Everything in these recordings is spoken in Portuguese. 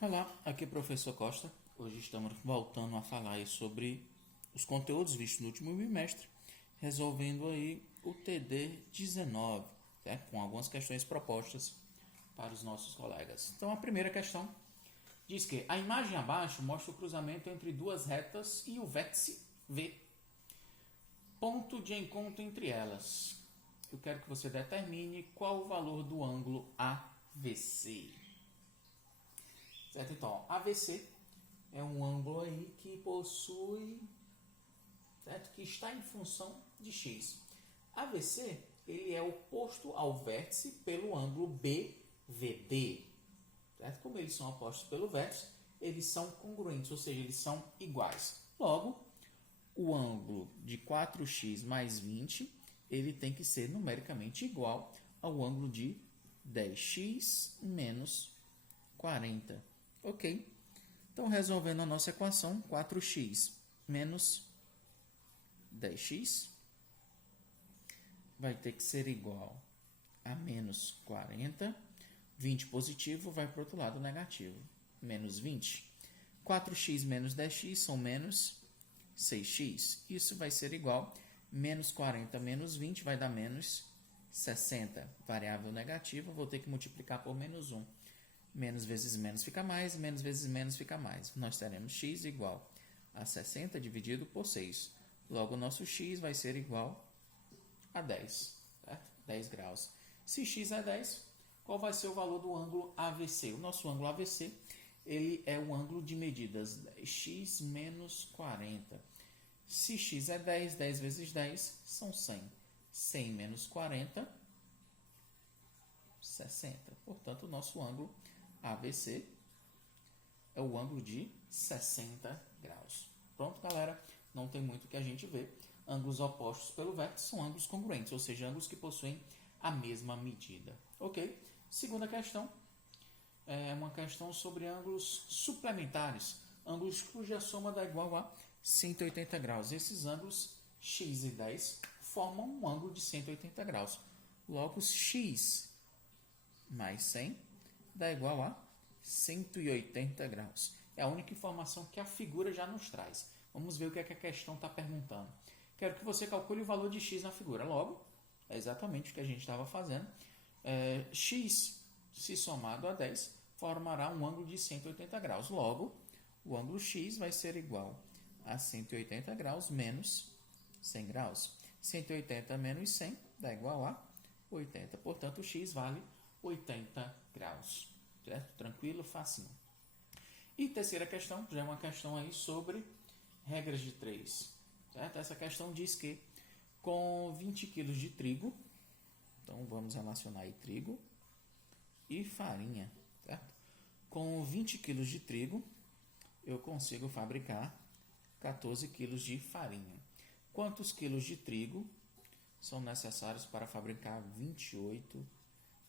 Olá, aqui é o professor Costa. Hoje estamos voltando a falar aí sobre os conteúdos vistos no último bimestre, resolvendo aí o TD 19, certo? Com algumas questões propostas para os nossos colegas. Então, a primeira questão diz que a imagem abaixo mostra o cruzamento entre duas retas e o vértice V. Ponto de encontro entre elas. Eu quero que você determine qual o valor do ângulo AVC. Certo? Então, AVC é um ângulo aí que possui, certo? Que está em função de x. AVC ele é oposto ao vértice pelo ângulo BVD. Certo? Como eles são opostos pelo vértice, eles são congruentes, ou seja, eles são iguais. Logo, o ângulo de 4x mais 20 ele tem que ser numericamente igual ao ângulo de 10x menos 40. Ok? Então, resolvendo a nossa equação, 4x menos 10x vai ter que ser igual a menos 40. 20 positivo vai para o outro lado negativo. Menos 20. 4x menos 10x são menos 6x. Isso vai ser igual a menos 40 menos 20 vai dar menos 60. Variável negativa, vou ter que multiplicar por menos 1. Menos vezes menos fica mais, menos vezes menos fica mais. Nós teremos x igual a 60 dividido por 6. Logo, o nosso x vai ser igual a 10, certo? 10 graus. Se x é 10, qual vai ser o valor do ângulo AVC? O nosso ângulo AVC ele é o ângulo de medidas 10x menos 40. Se x é 10, 10 vezes 10 são 100. 100 menos 40, 60. Portanto, o nosso ângulo AVC é o ângulo de 60 graus. Pronto, galera? Não tem muito o que a gente vê. Ângulos opostos pelo vértice são ângulos congruentes, ou seja, ângulos que possuem a mesma medida. Ok? Segunda questão é uma questão sobre ângulos suplementares, ângulos cuja soma dá igual a 180 graus. Esses ângulos x e 10 formam um ângulo de 180 graus. Logo, x mais 100 dá igual a 180 graus. É a única informação que a figura já nos traz. Vamos ver o que é que a questão está perguntando. Quero que você calcule o valor de x na figura. Logo, é exatamente o que a gente estava fazendo. X, se somado a 10, formará um ângulo de 180 graus. Logo, o ângulo x vai ser igual a 180 graus menos 100 graus. 180 menos 100 dá igual a 80. Portanto, o x vale 80 graus. Certo? Tranquilo, facinho. E terceira questão, já é uma questão aí sobre regras de 3. Certo? Essa questão diz que com 20 kg de trigo, então vamos relacionar aí trigo e farinha. Certo? Com 20 kg de trigo, eu consigo fabricar 14 kg de farinha. Quantos quilos de trigo são necessários para fabricar 28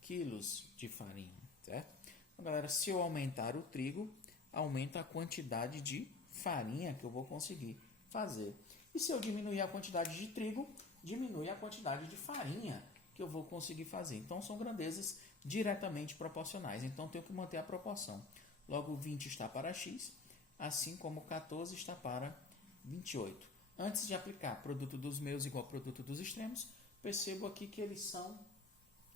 quilos de farinha? Certo? Então, galera, se eu aumentar o trigo, aumenta a quantidade de farinha que eu vou conseguir fazer. E se eu diminuir a quantidade de trigo, diminui a quantidade de farinha que eu vou conseguir fazer. Então, são grandezas diretamente proporcionais. Então, tenho que manter a proporção. Logo, 20 está para x, assim como 14 está para 28. Antes de aplicar produto dos meios igual produto dos extremos, percebo aqui que eles são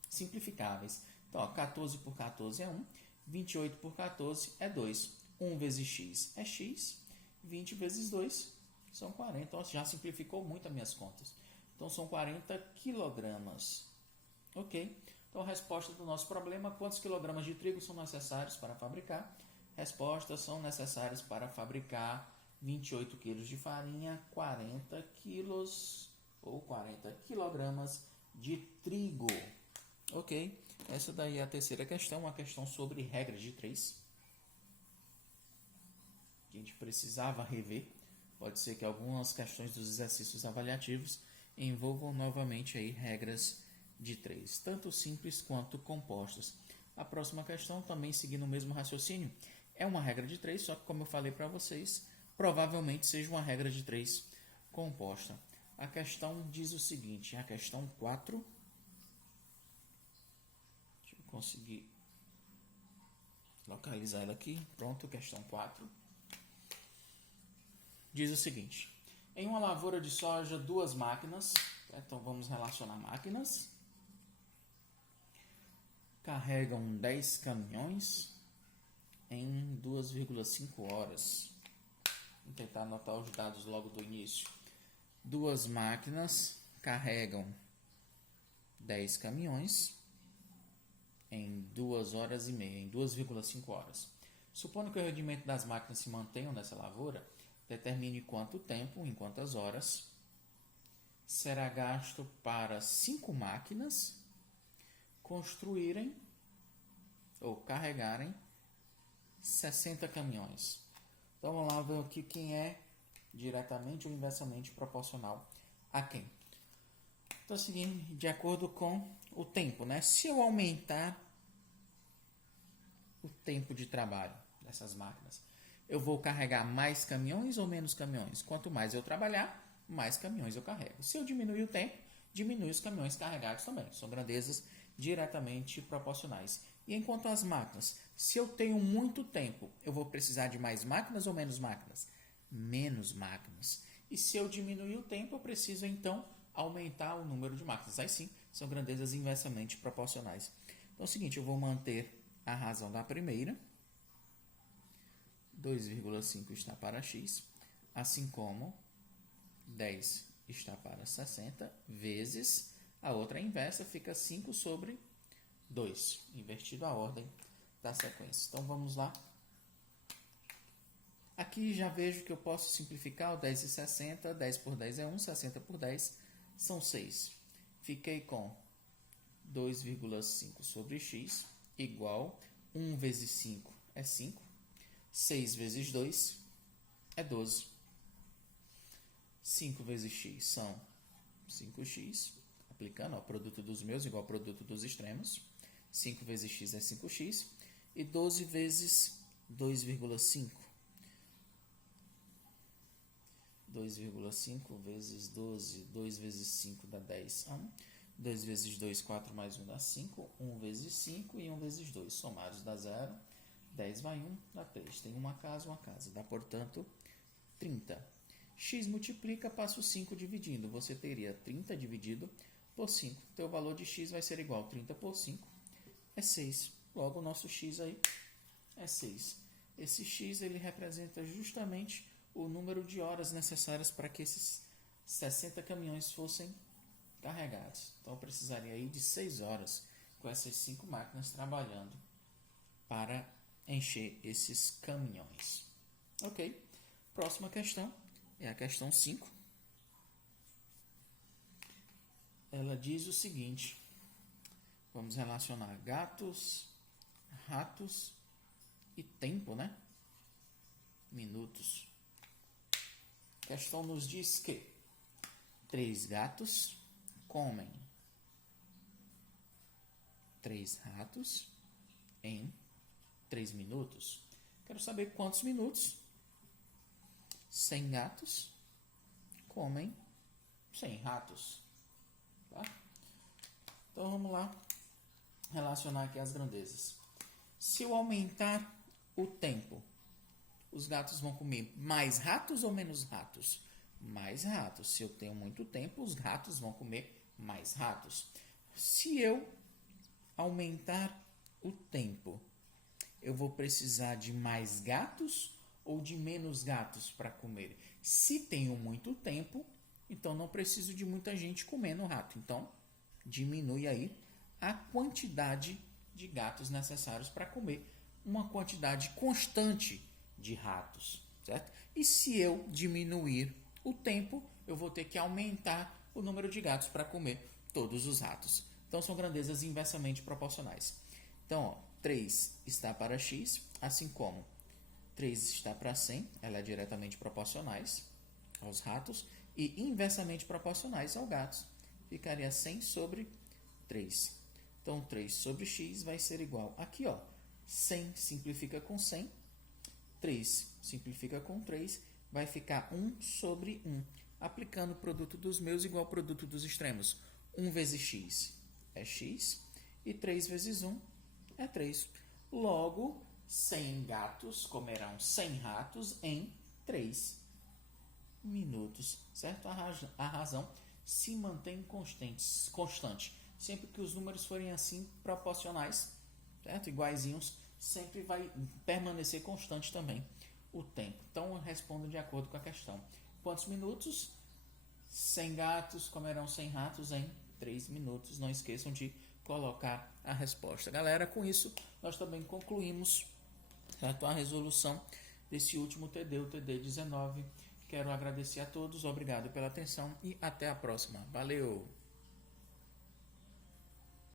simplificáveis. Então, 14 por 14 é 1, 28 por 14 é 2. 1 vezes x é x, 20 vezes 2 são 40. Então, já simplificou muito as minhas contas. Então, são 40 quilogramas. Ok? Então, a resposta do nosso problema, quantos quilogramas de trigo são necessários para fabricar? Respostas são necessárias para fabricar 28 quilos de farinha, 40 quilos ou 40 quilogramas de trigo. Ok? Essa daí é a terceira questão, uma questão sobre regras de 3. A gente precisava rever. Pode ser que algumas questões dos exercícios avaliativos envolvam novamente aí regras de 3, tanto simples quanto compostas. A próxima questão, também seguindo o mesmo raciocínio, é uma regra de 3, só que como eu falei para vocês, provavelmente seja uma regra de 3 composta. A questão diz o seguinte, a questão 4, deixa eu conseguir localizar ela aqui. Pronto, questão 4. Diz o seguinte: em uma lavoura de soja, 2 máquinas, então vamos relacionar máquinas, carregam 10 caminhões em 2,5 horas. Vou tentar anotar os dados logo do início. 2 máquinas carregam 10 caminhões em 2 horas e meia, em 2,5 horas. Supondo que o rendimento das máquinas se mantenham nessa lavoura, determine quanto tempo, em quantas horas, será gasto para 5 máquinas construírem ou carregarem 60 caminhões. Então vamos lá ver aqui quem é diretamente ou inversamente proporcional a quem. Então, seguindo de acordo com o tempo, né? Se eu aumentar o tempo de trabalho dessas máquinas, eu vou carregar mais caminhões ou menos caminhões? Quanto mais eu trabalhar, mais caminhões eu carrego. Se eu diminuir o tempo, diminui os caminhões carregados também. São grandezas diretamente proporcionais. E enquanto às máquinas, se eu tenho muito tempo, eu vou precisar de mais máquinas ou menos máquinas? Menos máquinas. E se eu diminuir o tempo, eu preciso então aumentar o número de máquinas. Aí sim, são grandezas inversamente proporcionais. Então é o seguinte, eu vou manter a razão da primeira. 2,5 está para x, assim como 10 está para 60, vezes a outra inversa, fica 5 sobre 2, invertido a ordem da sequência. Então vamos lá. Aqui já vejo que eu posso simplificar o 10 e 60, 10 por 10 é 1, 60 por 10 são 6. Fiquei com 2,5 sobre x igual 1 vezes 5 é 5, 6 vezes 2 é 12. 5 vezes x são 5x, aplicando o produto dos meus igual ao produto dos extremos. 5 vezes x é 5x. E 12 vezes 2,5. 2,5 vezes 12, 2 vezes 5 dá 10. 2 vezes 2, 4 mais 1 dá 5. 1 vezes 5 e 1 vezes 2. Somados dá 0. 10 vai 1, dá 3. Tem uma casa. Dá, portanto, 30. X multiplica, passo 5 dividindo. Você teria 30 dividido por 5. Teu valor de x vai ser igual a 30 por 5. É 6. Logo, o nosso x aí é 6. Esse x ele representa justamente o número de horas necessárias para que esses 60 caminhões fossem carregados. Então, eu precisaria aí de 6 horas com essas 5 máquinas trabalhando para encher esses caminhões. Ok? Próxima questão é a questão 5. Ela diz o seguinte: vamos relacionar gatos, ratos e tempo, né? Minutos. A questão nos diz que 3 gatos comem 3 ratos em 3 minutos. Quero saber quantos minutos 100 gatos comem 100 ratos. Tá? Então vamos lá relacionar aqui as grandezas. Se eu aumentar o tempo, os gatos vão comer mais ratos ou menos ratos? Mais ratos. Se eu tenho muito tempo, os ratos vão comer mais ratos. Se eu aumentar o tempo, eu vou precisar de mais gatos ou de menos gatos para comer? Se tenho muito tempo, então não preciso de muita gente comendo rato. Então, diminui aí a quantidade de gatos necessários para comer uma quantidade constante de ratos, certo? E se eu diminuir o tempo, eu vou ter que aumentar o número de gatos para comer todos os ratos. Então, são grandezas inversamente proporcionais. Então, 3 está para x, assim como 3 está para 100, ela é diretamente proporcionais aos ratos, e inversamente proporcionais aos gatos. Ficaria 100 sobre 3. Então, 3 sobre x vai ser igual aqui, ó. 100 simplifica com 100, 3 simplifica com 3, vai ficar 1 sobre 1. Aplicando o produto dos meus igual ao produto dos extremos. 1 vezes x é x, e 3 vezes 1 é 3. Logo, 100 gatos comerão 100 ratos em 3 minutos, certo? A razão se mantém constante. Sempre que os números forem assim proporcionais, certo? Iguaizinhos, sempre vai permanecer constante também o tempo. Então, responda de acordo com a questão. Quantos minutos? 100 gatos comerão 100 ratos em 3 minutos. Não esqueçam de colocar a resposta. Galera, com isso, nós também concluímos, certo, a resolução desse último TD, o TD 19. Quero agradecer a todos, obrigado pela atenção e até a próxima. Valeu!